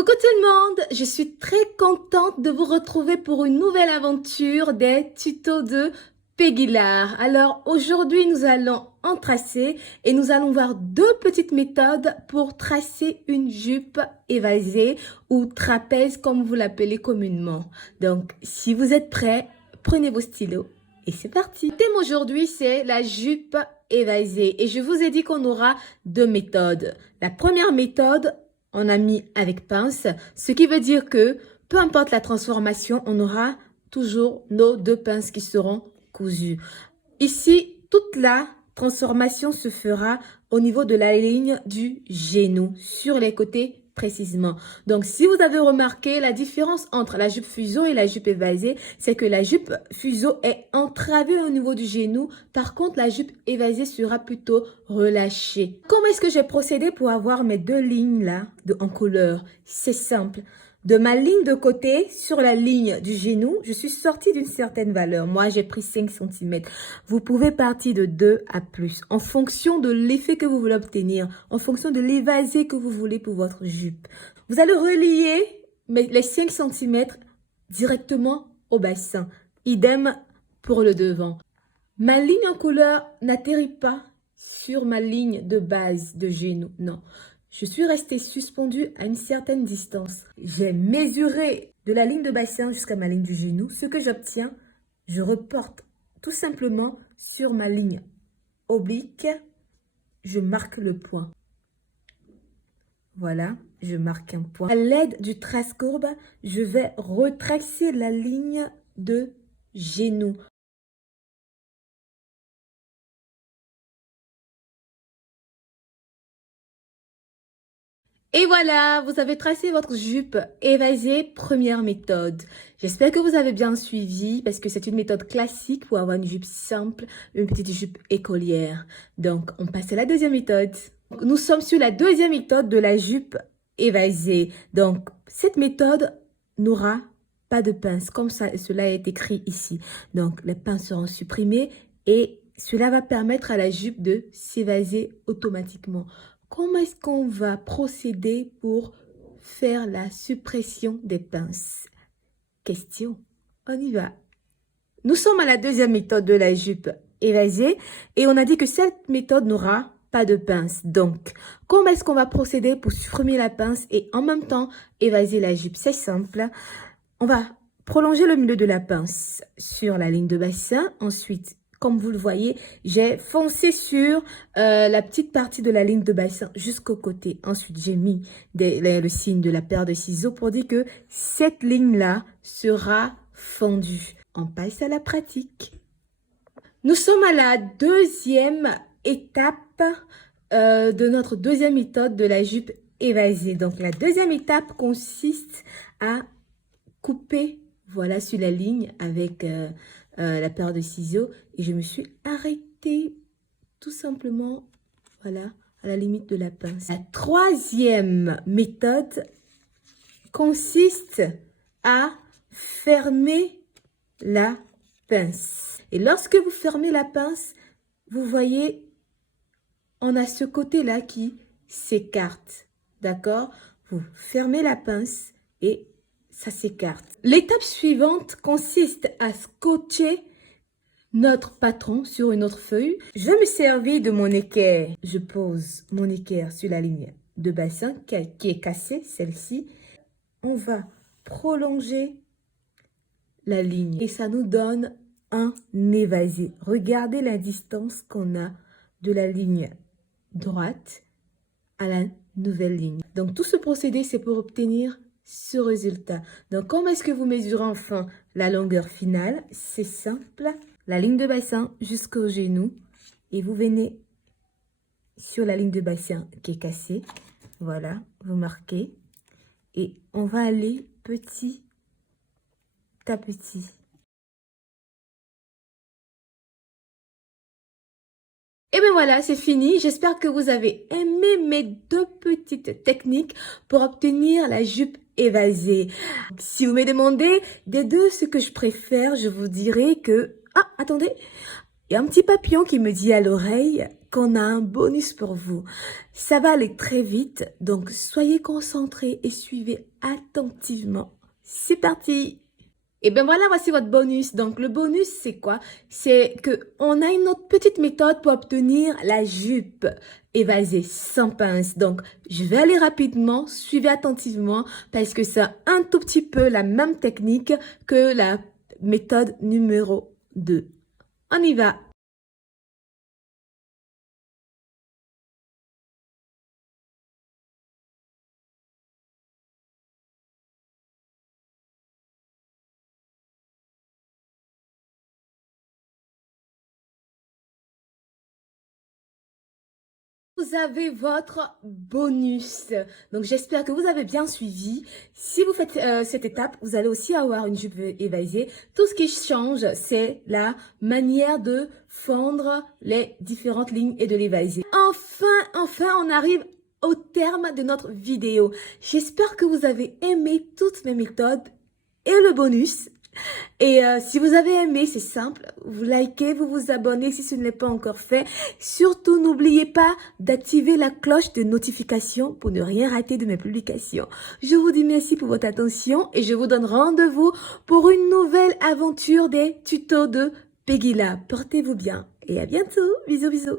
Coucou tout le monde, je suis très contente de vous retrouver pour une nouvelle aventure des tutos de Peggylar. Alors aujourd'hui nous allons en tracer et nous allons voir deux petites méthodes pour tracer une jupe évasée ou trapèze comme vous l'appelez communément. Donc si vous êtes prêts, prenez vos stylos et c'est parti. Le thème aujourd'hui c'est la jupe évasée et je vous ai dit qu'on aura deux méthodes. La première méthode, on a mis avec pince, ce qui veut dire que peu importe la transformation, on aura toujours nos deux pinces qui seront cousues. Ici, toute la transformation se fera au niveau de la ligne du genou, sur les côtés précisément. Donc, si vous avez remarqué, la différence entre la jupe fuseau et la jupe évasée, c'est que la jupe fuseau est entravée au niveau du genou. Par contre, la jupe évasée sera plutôt relâchée. Comment est-ce que j'ai procédé pour avoir mes deux lignes là en couleur? C'est simple. De ma ligne de côté, sur la ligne du genou, je suis sortie d'une certaine valeur. Moi, j'ai pris 5 cm. Vous pouvez partir de 2 à plus, en fonction de l'effet que vous voulez obtenir, en fonction de l'évasé que vous voulez pour votre jupe. Vous allez relier les 5 cm directement au bassin. Idem pour le devant. Ma ligne en couleur n'atterrit pas sur ma ligne de base de genou, non. Je suis restée suspendue à une certaine distance. J'ai mesuré de la ligne de bassin jusqu'à ma ligne du genou. Ce que j'obtiens, je reporte tout simplement sur ma ligne oblique. Je marque le point. Voilà, je marque un point. À l'aide du trace-courbe, je vais retracer la ligne de genou. Et voilà, vous avez tracé votre jupe évasée, première méthode. J'espère que vous avez bien suivi parce que c'est une méthode classique pour avoir une jupe simple, une petite jupe écolière. Donc, on passe à la deuxième méthode. Nous sommes sur la deuxième méthode de la jupe évasée. Donc, cette méthode n'aura pas de pince, comme ça, cela est écrit ici. Donc, les pinces seront supprimées et cela va permettre à la jupe de s'évaser automatiquement. Comment est-ce qu'on va procéder pour faire la suppression des pinces? Question, on y va. Nous sommes à la deuxième méthode de la jupe évasée et on a dit que cette méthode n'aura pas de pince. Donc, comment est-ce qu'on va procéder pour supprimer la pince et en même temps évaser la jupe? C'est simple. On va prolonger le milieu de la pince sur la ligne de bassin. Ensuite, comme vous le voyez, j'ai foncé sur la petite partie de la ligne de bassin jusqu'au côté. Ensuite, j'ai mis le signe de la paire de ciseaux pour dire que cette ligne-là sera fendue. On passe à la pratique. Nous sommes à la deuxième étape de notre deuxième méthode de la jupe évasée. Donc, la deuxième étape consiste à couper, voilà, sur la ligne avec la paire de ciseaux et je me suis arrêtée tout simplement, voilà, à la limite de la pince. La troisième méthode consiste à fermer la pince. Et lorsque vous fermez la pince, vous voyez, on a ce côté-là qui s'écarte, d'accord? Vous fermez la pince et ça s'écarte. L'étape suivante consiste à scotcher notre patron sur une autre feuille. Je me servis de mon équerre. Je pose mon équerre sur la ligne de bassin qui est cassée, celle-ci. On va prolonger la ligne et ça nous donne un évasé. Regardez la distance qu'on a de la ligne droite à la nouvelle ligne. Donc tout ce procédé, c'est pour obtenir ce résultat. Donc, comment est-ce que vous mesurez enfin la longueur finale? C'est simple. La ligne de bassin jusqu'au genou. Et vous venez sur la ligne de bassin qui est cassée. Voilà, vous marquez. Et on va aller petit à petit. Et bien voilà, c'est fini. J'espère que vous avez aimé mes deux petites techniques pour obtenir la jupe évasée. Si vous me demandez des deux ce que je préfère, je vous dirais que... Ah, attendez. et un petit papillon qui me dit à l'oreille qu'on a un bonus pour vous. Ça va aller très vite, donc soyez concentrés et suivez attentivement. C'est parti! Et ben voilà, voici votre bonus. Donc le bonus, c'est quoi? C'est que on a une autre petite méthode pour obtenir la jupe évasée sans pince. Donc je vais aller rapidement, suivez attentivement parce que c'est un tout petit peu la même technique que la méthode numéro 2. On y va! Vous avez votre bonus. Donc, j'espère que vous avez bien suivi. Si vous faites cette étape, vous allez aussi avoir une jupe évasée. Tout ce qui change, c'est la manière de fondre les différentes lignes et de l'évaser. Enfin, on arrive au terme de notre vidéo. J'espère que vous avez aimé toutes mes méthodes et le bonus. Et si vous avez aimé, c'est simple, vous likez, vous vous abonnez si ce n'est pas encore fait. Surtout, n'oubliez pas d'activer la cloche de notification pour ne rien rater de mes publications. Je vous dis merci pour votre attention et je vous donne rendez-vous pour une nouvelle aventure des tutos de Peggy Lab. Portez-vous bien et à bientôt. Bisous, bisous.